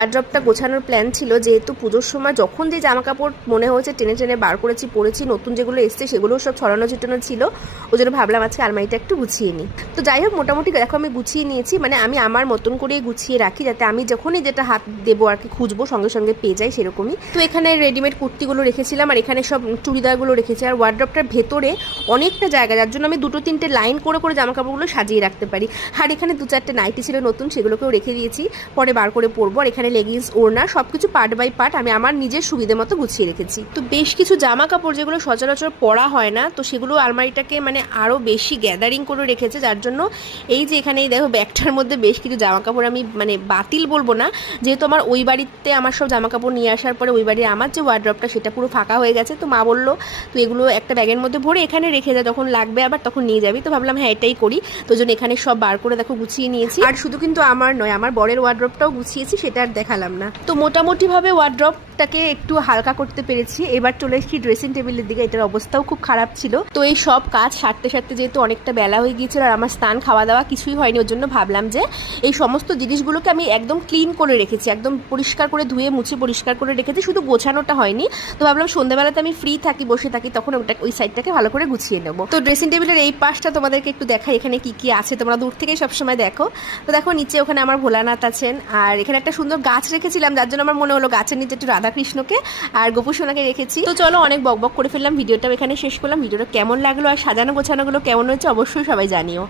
ওয়ারড্রপটা গোছানোর প্ল্যান ছিল, যেহেতু পুজোর সময় যখন যে জামা কাপড় মনে হয়েছে টেনে টেনে বার করেছি পরেছি, নতুন যেগুলো এসছে সেগুলোও সব ছড়ানো ছিটানো ছিল, ওই জন্য ভাবলাম আজকে আলমারিটা একটু গুছিয়ে নিই। তো যাই হোক, মোটামুটি দেখো আমি গুছিয়ে নিয়েছি, মানে আমি আমার মতন করেই গুছিয়ে রাখি, যাতে আমি যখনই যেটা হাত দেবো আর কি খুঁজবো সঙ্গে সঙ্গে পেয়ে যাই সেরকমই। তো এখানে রেডিমেড কুর্তিগুলো রেখেছিলাম, আর এখানে সব চুড়িদারগুলো রেখেছি। আর ওয়ারড্রপটার ভেতরে অনেকটা জায়গা, যার জন্য আমি দুটো তিনটে লাইন করে করে জামা কাপড়গুলো সাজিয়ে রাখতে পারি। আর এখানে দু চারটে নাইটি ছিল নতুন, সেগুলোকেও রেখে দিয়েছি, পরে বার করে পরবো। আর এখানে লেগিংস, ওড়না, সবকিছু পার্ট বাই পার্ট আমি আমার নিজের সুবিধে মতো গুছিয়ে রেখেছি। তো বেশ কিছু জামা কাপড় যেগুলো সচরাচর পরা হয় না, তো সেগুলো আলমারিটাকে মানে আরো বেশি গ্যাদারিং করে রেখেছে, যার জন্য এই যে এখানে দেখো ব্যাগটার মধ্যে বেশ কিছু জামা কাপড় আমি মানে বাতিল বলবো না, যেহেতু আমার ওই বাড়িতে আমার সব জামা কাপড় নিয়ে আসার পরে ওই বাড়ির আমার যে ওয়ারড্রপটা সেটা পুরো ফাঁকা হয়ে গেছে। তো মা বললো তুই এগুলো একটা ব্যাগের মধ্যে ভরে এখানে রেখে যা, যখন লাগবে আবার তখন নিয়ে যাবি। তো ভাবলাম হ্যাঁ এটাই করি, তো জন্য এখানে সব বার করে দেখো গুছিয়ে নিয়েছি। আর শুধু কিন্তু আমার নয়, আমার বরের ওয়ারড্রপটাও গুছিয়েছি, সেটা আর দেখালাম না। তো মোটামুটিভাবে ওয়ারড্রপটাকে একটু হালকা করতে পেরেছি। এবার চলে এসেছি ড্রেসিং টেবিলের দিকে, এটার অবস্থাও খুব খারাপ ছিল। তো এই সব কাজ সারতে সারতে যেহেতু অনেকটা বেলা হয়ে গিয়েছিল আর আমার স্নান খাওয়া দাওয়া কিছুই হয়নি, ওর জন্য ভাবলাম যে এই সমস্ত জিনিসগুলোকে আমি একদম ক্লিন করে রেখেছি, একদম পরিষ্কার করে ধুয়ে মুছে পরিষ্কার করে রেখেছি, শুধু গোছানোটা হয়নি। তো ভাবলাম সন্ধ্যাবেলাতে আমি ফ্রি থাকি, বসে থাকি, তখন ওই সাইডটাকে ভালো করে গুছিয়ে নেবো। তো ড্রেসিং টেবিলের এই পাশটা তোমাদেরকে একটু দেখাই, এখানে কি কি আছে, তোমরা দূর থেকেই সবসময় দেখো। তো দেখো নিচে ওখানে আমার ভোলানাথ আছেন, আর এখানে একটা সুন্দর গাছ রেখেছিলাম, যার জন্য আমার মনে হলো গাছের নিচে একটু রাধাকৃষ্ণকে আর গোপু সোনাকে রেখেছি। তো চলো, অনেক বকবক করে ফেললাম, ভিডিওটাও এখানে শেষ করলাম। ভিডিওটা কেমন লাগলো আর সাজানো গোছানোগুলো কেমন হয়েছে অবশ্যই সবাই জানিও।